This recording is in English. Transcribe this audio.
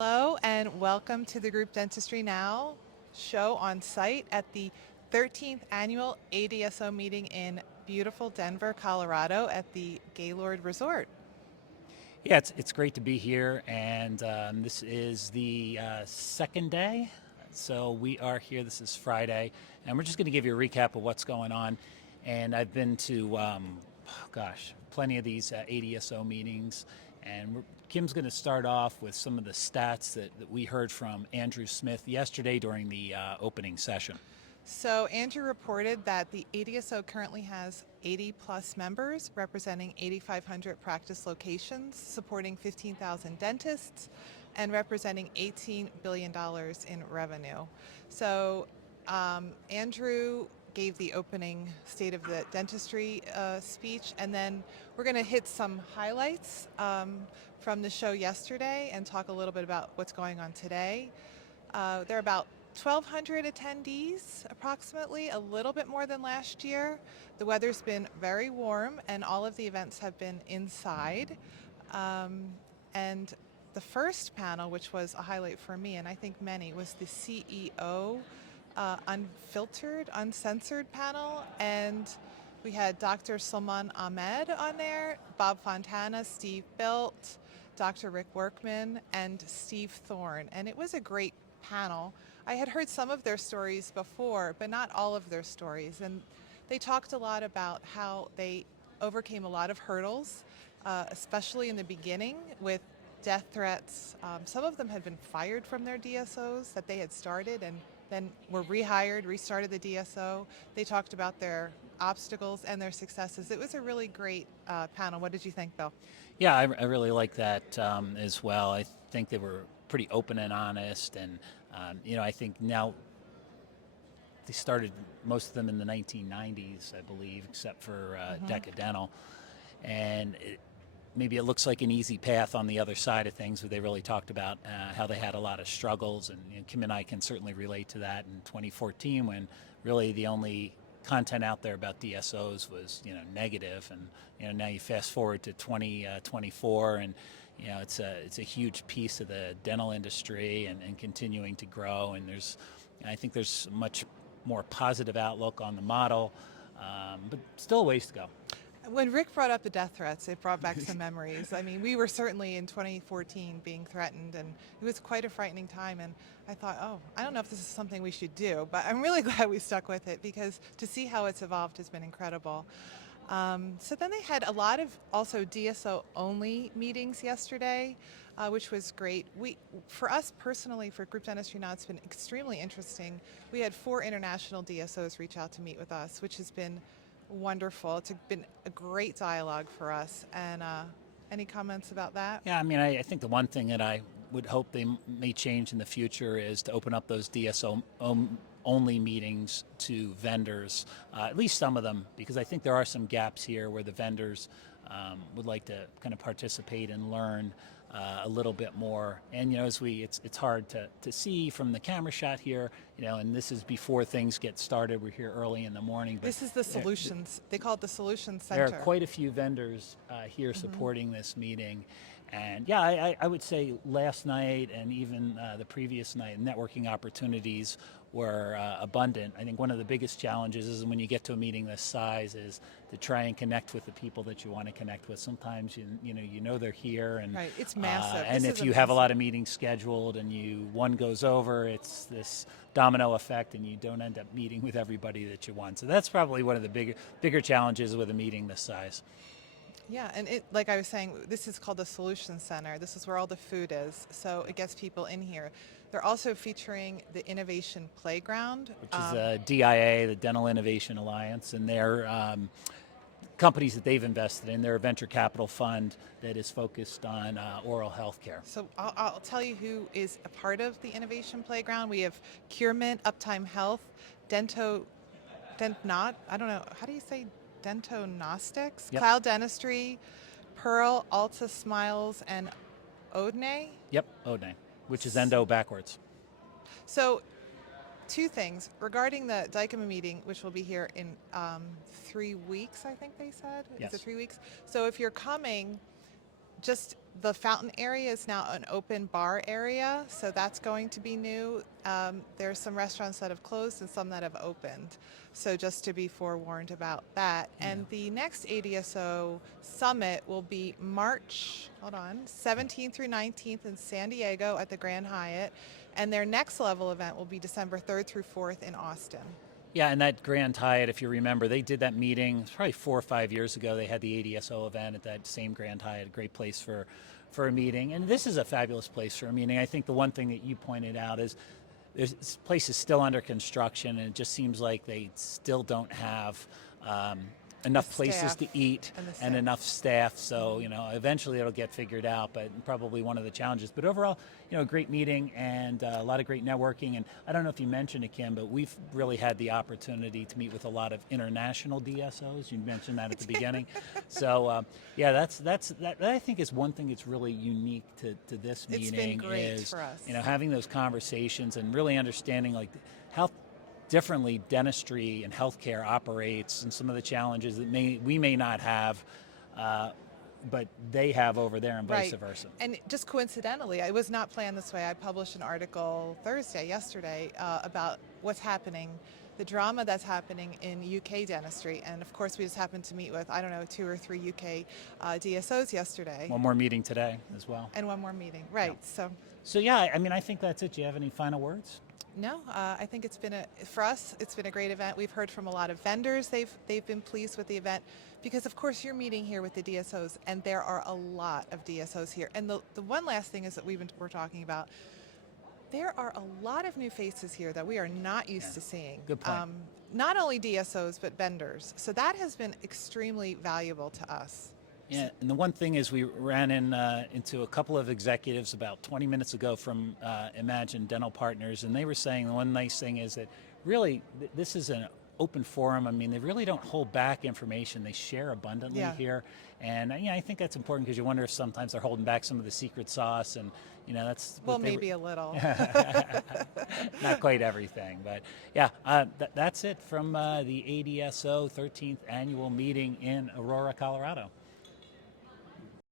Hello and welcome to the Group Dentistry Now show on site at the 13th annual ADSO meeting in beautiful Denver, Colorado at the Gaylord Resort. Yeah, it's great to be here, and this is the second day. So we are here. This is Friday, and we're just going to give you a recap of what's going on. And I've been to, plenty of these ADSO meetings, and Kim's going to start off with some of the stats that we heard from Andrew Smith yesterday during the opening session. So Andrew reported that the ADSO currently has 80 plus members representing 8,500 practice locations, supporting 15,000 dentists, and representing $18 billion in revenue. So Andrew gave the opening State of the Dentistry speech, and then we're going to hit some highlights from the show yesterday and talk a little bit about what's going on today. There are about 1,200 attendees, approximately, a little bit more than last year. The weather's been very warm, and all of the events have been inside. And the first panel, which was a highlight for me, and I think many, was the CEO Unfiltered, Uncensored panel. And we had Dr. Salman Ahmed on there, Bob Fontana, Steve Bilt, Dr. Rick Workman, and Steve Thorne. And it was a great panel. I had heard some of their stories before, but not all of their stories. And they talked a lot about how they overcame a lot of hurdles, especially in the beginning with death threats. Some of them had been fired from their DSOs that they had started and then were rehired, restarted the DSO. They talked about their obstacles and their successes. It was a really great panel. What did you think, Bill? Yeah, I really like that as well. I think they were pretty open and honest, and I think now they started most of them in the 1990s, I believe, except for Decadental, and maybe it looks like an easy path on the other side of things, but they really talked about how they had a lot of struggles, and Kim and I can certainly relate to that in 2014 when really the only content out there about DSOs was negative, and now you fast forward to 2024, and it's a huge piece of the dental industry and continuing to grow, and I think there's much more positive outlook on the model, but still a ways to go. When Rick brought up the death threats, it brought back some memories. I mean, we were certainly in 2014 being threatened, and it was quite a frightening time. And I thought, oh, I don't know if this is something we should do, but I'm really glad we stuck with it because to see how it's evolved has been incredible. So then they had a lot of also DSO only meetings yesterday, which was great. For us personally, for Group Dentistry Now, it's been extremely interesting. We had 4 international DSOs reach out to meet with us, which has been wonderful. It's been a great dialogue for us. And any comments about that? Yeah, I mean, I think the one thing that I would hope they may change in the future is to open up those DSO only meetings to vendors, at least some of them, because I think there are some gaps here where the vendors would like to kind of participate and learn a little bit more. And it's hard to see from the camera shot here, and this is before things get started. We're here early in the morning. But This is the solutions. They call it the Solutions there Center. are quite a few vendors here supporting this meeting. And yeah, I would say last night and even the previous night, networking opportunities were abundant. I think one of the biggest challenges is when you get to a meeting this size is to try and connect with the people that you want to connect with. Sometimes you know they're here, and Right, it's massive. and This if is a you have a lot massive- of meetings scheduled and one goes over, it's this domino effect, and you don't end up meeting with everybody that you want. So that's probably one of the bigger challenges with a meeting this size. Yeah, and like I was saying, this is called the Solution Center. This is where all the food is, so it gets people in here. They're also featuring the Innovation Playground. Which is DIA, the Dental Innovation Alliance, and they're companies that they've invested in. They're a venture capital fund that is focused on oral health care. So I'll tell you who is a part of the Innovation Playground. We have Curement, Uptime Health, I don't know, how do you say Dentognostics, Yep. Cloud Dentistry, Pearl, Alta Smiles, and Odne. Yep, Odne, which is endo backwards. So 2 things regarding the Dykema meeting, which will be here in 3 weeks, I think they said. Yes. Is it 3 weeks? So if you're coming, just the fountain area is now an open bar area, so that's going to be new. There's some restaurants that have closed and some that have opened. So just to be forewarned about that. Yeah. And the next ADSO summit will be March, 17th through 19th in San Diego at the Grand Hyatt. And their next level event will be December 3rd through 4th in Austin. Yeah, and that Grand Hyatt, if you remember, they did that meeting probably 4 or 5 years ago. They had the ADSO event at that same Grand Hyatt, a great place for a meeting. And this is a fabulous place for a meeting. I think the one thing that you pointed out is this place is still under construction, and it just seems like they still don't have enough places to eat and enough staff. So, eventually it'll get figured out, but probably one of the challenges. But overall, a great meeting and a lot of great networking. And I don't know if you mentioned it, Kim, but we've really had the opportunity to meet with a lot of international DSOs. You mentioned that at the beginning. So, that I think is one thing that's really unique to this meeting. It's been great is, for us. Having those conversations and really understanding like how differently dentistry and healthcare operates and some of the challenges that we may not have, but they have over there and vice versa. And just coincidentally, it was not planned this way. I published an article yesterday, about what's happening, the drama that's happening in UK dentistry. And of course, we just happened to meet with, 2 or 3 UK DSOs yesterday. One more meeting today as well. And one more meeting, right. Yeah. So yeah, I think that's it. Do you have any final words? No, I think for us, it's been a great event. We've heard from a lot of vendors. They've been pleased with the event because, of course, you're meeting here with the DSOs, and there are a lot of DSOs here. And the one last thing is that we're talking about, there are a lot of new faces here that we are not used to seeing. Good point. Not only DSOs, but vendors. So that has been extremely valuable to us. Yeah, and the one thing is we ran into a couple of executives about 20 minutes ago from Imagine Dental Partners, and they were saying the one nice thing is that really this is an open forum. They really don't hold back information. They share abundantly here. And I think that's important because you wonder if sometimes they're holding back some of the secret sauce, and that's maybe a little. Not quite everything, but yeah, that's it from the ADSO 13th annual meeting in Aurora, Colorado.